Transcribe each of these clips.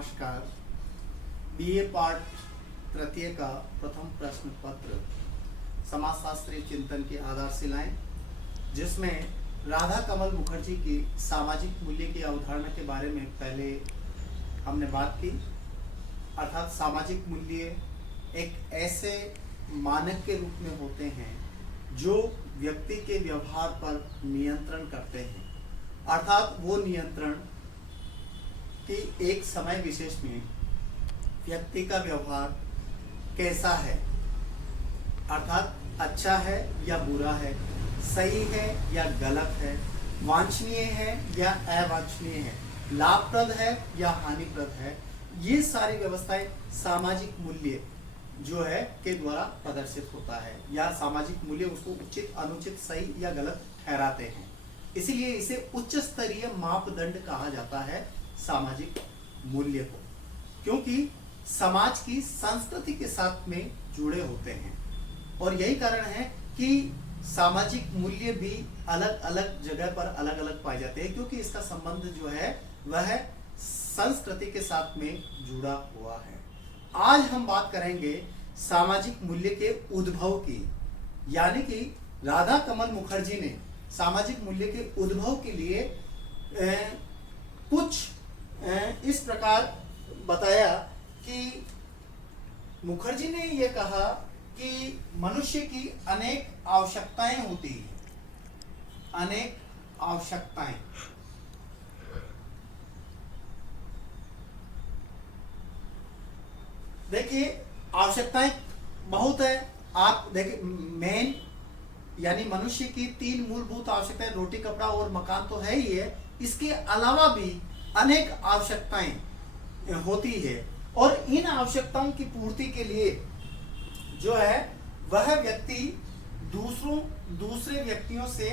नमस्कार। बीए पाठ तृतीय का प्रथम प्रश्न पत्र समाजशास्त्रीय चिंतन की आधारशिलाएं, जिसमें राधा कमल मुखर्जी की सामाजिक मूल्य की अवधारणा के बारे में पहले हमने बात की। अर्थात सामाजिक मूल्य एक ऐसे मानक के रूप में होते हैं जो व्यक्ति के व्यवहार पर नियंत्रण करते हैं। अर्थात वो नियंत्रण कि एक समय विशेष में व्यक्ति का व्यवहार कैसा है, अर्थात अच्छा है या बुरा है, सही है या गलत है, वांछनीय है या अवांछनीय है, लाभप्रद है या हानिप्रद है, ये सारी व्यवस्थाएं सामाजिक मूल्य जो है के द्वारा प्रदर्शित होता है, या सामाजिक मूल्य उसको उचित अनुचित सही या गलत ठहराते हैं। इसीलिए इसे उच्च स्तरीय मापदंड कहा जाता है सामाजिक मूल्य को, क्योंकि समाज की संस्कृति के साथ में जुड़े होते हैं। और यही कारण है कि सामाजिक मूल्य भी अलग अलग जगह पर अलग अलग पाए जाते हैं, क्योंकि इसका संबंध जो है वह संस्कृति के साथ में जुड़ा हुआ है। आज हम बात करेंगे सामाजिक मूल्य के उद्भव की, यानी कि राधा कमल मुखर्जी ने सामाजिक मूल्य के उद्भव के लिए कुछ इस प्रकार बताया कि मुखर्जी ने यह कहा कि मनुष्य की अनेक आवश्यकताएं होती हैं, अनेक आवश्यकताएं। देखिए, आवश्यकताएं बहुत है। आप देखिए, मेन यानी मनुष्य की 3 मूलभूत आवश्यकताएं, रोटी कपड़ा और मकान तो है ही है, इसके अलावा भी अनेक आवश्यकताएं होती है। और इन आवश्यकताओं की पूर्ति के लिए जो है वह व्यक्ति दूसरे व्यक्तियों से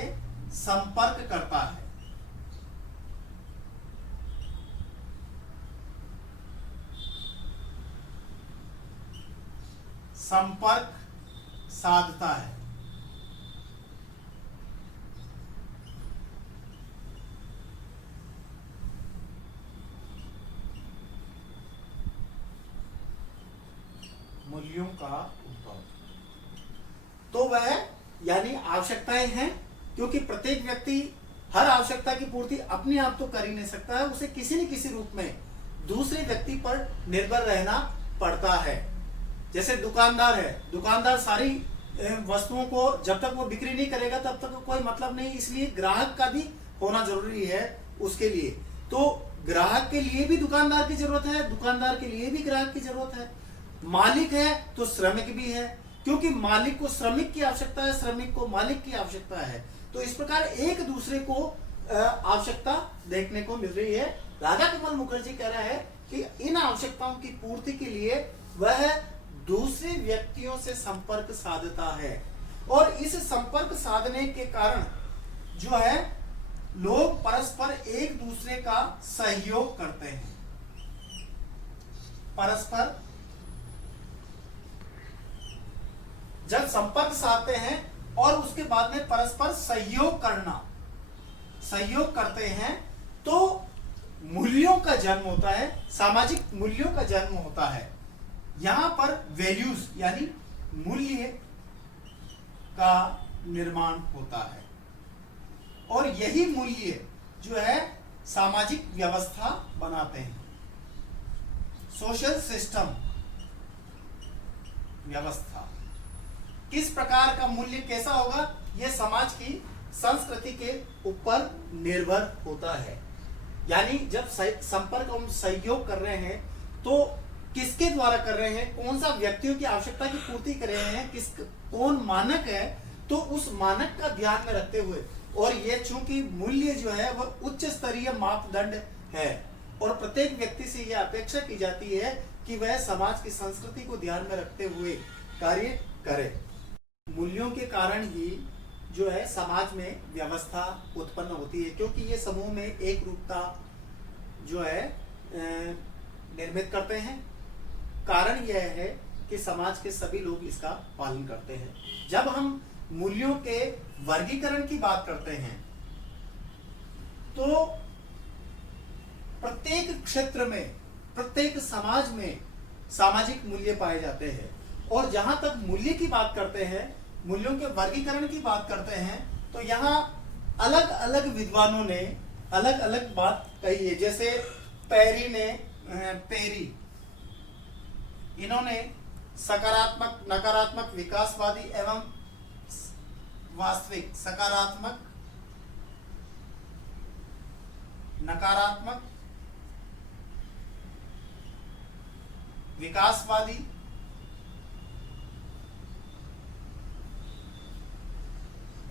संपर्क करता है, संपर्क साधता है। मूल्यों का उद्भव तो वह यानी आवश्यकताएं हैं, क्योंकि प्रत्येक व्यक्ति हर आवश्यकता की पूर्ति अपने आप तो कर ही नहीं सकता है, उसे किसी न किसी रूप में दूसरे व्यक्ति पर निर्भर रहना पड़ता है। जैसे दुकानदार है, दुकानदार सारी वस्तुओं को जब तक वो बिक्री नहीं करेगा तब तक कोई मतलब नहीं, इसलिए ग्राहक का भी होना जरूरी है उसके लिए। तो ग्राहक के लिए भी दुकानदार की जरूरत है, दुकानदार के लिए भी ग्राहक की जरूरत है। मालिक है तो श्रमिक भी है, क्योंकि मालिक को श्रमिक की आवश्यकता है, श्रमिक को मालिक की आवश्यकता है। तो इस प्रकार एक दूसरे को आवश्यकता देखने को मिल रही है। राधा कमल मुखर्जी कह रहा है कि इन आवश्यकताओं की पूर्ति के लिए वह दूसरे व्यक्तियों से संपर्क साधता है, और इस संपर्क साधने के कारण जो है लोग परस्पर एक दूसरे का सहयोग करते हैं। परस्पर जब संपर्क साधते हैं और उसके बाद में परस्पर सहयोग करते हैं तो मूल्यों का जन्म होता है, सामाजिक मूल्यों का जन्म होता है। यहां पर वैल्यूज यानी मूल्य का निर्माण होता है, और यही मूल्य जो है सामाजिक व्यवस्था बनाते हैं। सोशल सिस्टम व्यवस्था किस प्रकार का मूल्य कैसा होगा, यह समाज की संस्कृति के ऊपर निर्भर होता है। यानी जब संपर्क हम सहयोग कर रहे हैं तो किसके द्वारा कर रहे हैं, कौन सा व्यक्तियों की आवश्यकता की पूर्ति कर रहे हैं, कौन मानक है, तो उस मानक का ध्यान में रखते हुए, और ये चूंकि मूल्य जो है वह उच्च स्तरीय मापदंड है, और प्रत्येक व्यक्ति से यह अपेक्षा की जाती है कि वह समाज की संस्कृति को ध्यान में रखते हुए कार्य करे। मूल्यों के कारण ही जो है समाज में व्यवस्था उत्पन्न होती है, क्योंकि ये समूह में एक रूपता जो है निर्मित करते हैं। कारण यह है कि समाज के सभी लोग इसका पालन करते हैं। जब हम मूल्यों के वर्गीकरण की बात करते हैं तो प्रत्येक क्षेत्र में प्रत्येक समाज में सामाजिक मूल्य पाए जाते हैं। और जहां तक मूल्य की बात करते हैं, मूल्यों के वर्गीकरण की बात करते हैं, तो यहाँ अलग अलग विद्वानों ने अलग अलग बात कही है। जैसे पेरी इन्होंने सकारात्मक, नकारात्मक, विकासवादी एवं वास्तविक, सकारात्मक, नकारात्मक, विकासवादी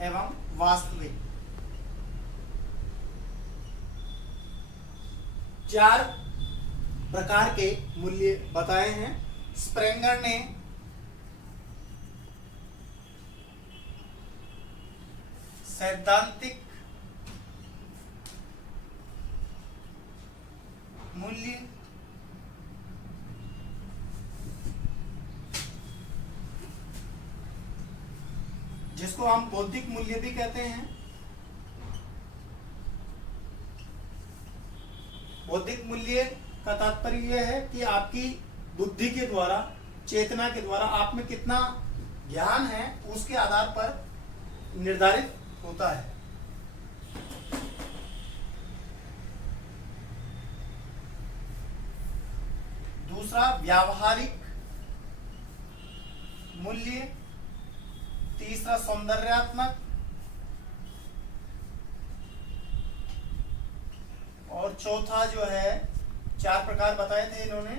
एवं वास्तविक, 4 प्रकार के मूल्य बताए हैं। स्प्रेंगर ने सैद्धांतिक मूल्य, जिसको हम बौद्धिक मूल्य भी कहते हैं, बौद्धिक मूल्य का तात्पर्य यह है कि आपकी बुद्धि के द्वारा, चेतना के द्वारा आप में कितना ज्ञान है उसके आधार पर निर्धारित होता है। दूसरा व्यावहारिक मूल्य, तीसरा सौंदर्यात्मक, और चौथा जो है, 4 प्रकार बताए थे इन्होंने,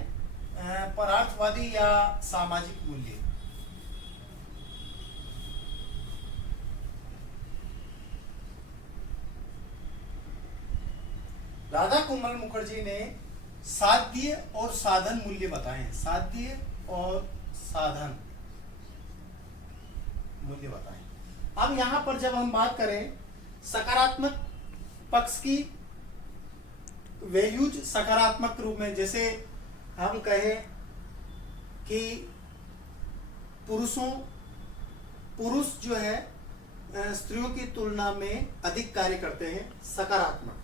परार्थवादी या सामाजिक मूल्य। राधा कमल मुखर्जी ने साध्य और साधन मूल्य बताए हैं। साध्य और साधन मूल्य बताएं। अब यहां पर जब हम बात करें सकारात्मक पक्ष की, वैल्यूज सकारात्मक रूप में, जैसे हम कहें कि पुरुष जो है स्त्रियों की तुलना में अधिक कार्य करते हैं, सकारात्मक,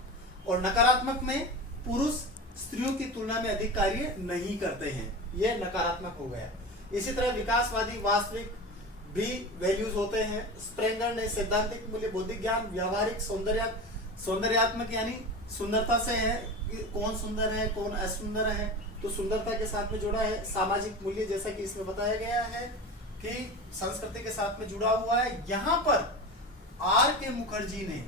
और नकारात्मक में पुरुष स्त्रियों की तुलना में अधिक कार्य नहीं करते हैं, यह नकारात्मक हो गया। इसी तरह विकासवादी, वास्तविक भी वैल्यूज होते हैं। स्प्रेंगर ने सैद्धांतिक मूल्य, बौद्धिक ज्ञान, व्यावहारिक, सौंदर्यात्मक यानी सुंदरता से है कि कौन सुंदर है कौन असुंदर है, तो सुंदरता के साथ में जुड़ा है। सामाजिक मूल्य जैसा कि इसमें बताया गया है कि संस्कृति के साथ में जुड़ा हुआ है। यहां पर आर के मुखर्जी ने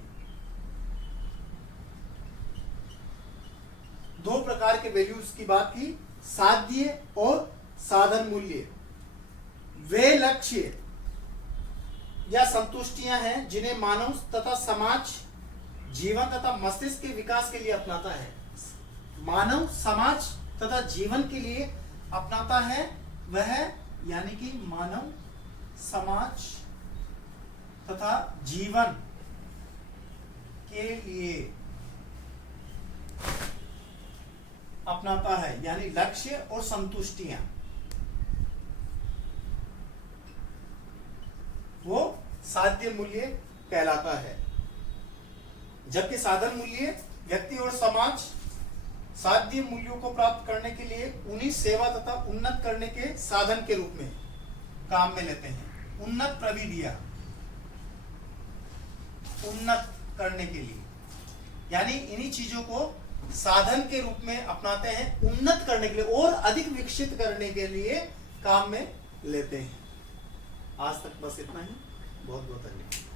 2 प्रकार के वैल्यूज की बात की, साध्य और साधन मूल्य। वे लक्ष्य या संतुष्टियां हैं जिन्हें मानव तथा समाज जीवन तथा मस्तिष्क के विकास के लिए अपनाता है। मानव समाज तथा जीवन के लिए अपनाता है वह, यानी कि मानव समाज तथा जीवन के लिए अपनाता है, यानी लक्ष्य और संतुष्टियां, वो साध्य मूल्य कहलाता है। जबकि साधन मूल्य व्यक्ति और समाज साध्य मूल्यों को प्राप्त करने के लिए उन्हीं सेवा तथा उन्नत करने के साधन के रूप में काम में लेते हैं। उन्नत प्रविधियां, उन्नत करने के लिए, यानी इन्हीं चीजों को साधन के रूप में अपनाते हैं, उन्नत करने के लिए और अधिक विकसित करने के लिए काम में लेते हैं। आज तक बस इतना ही। बहुत बहुत धन्यवाद।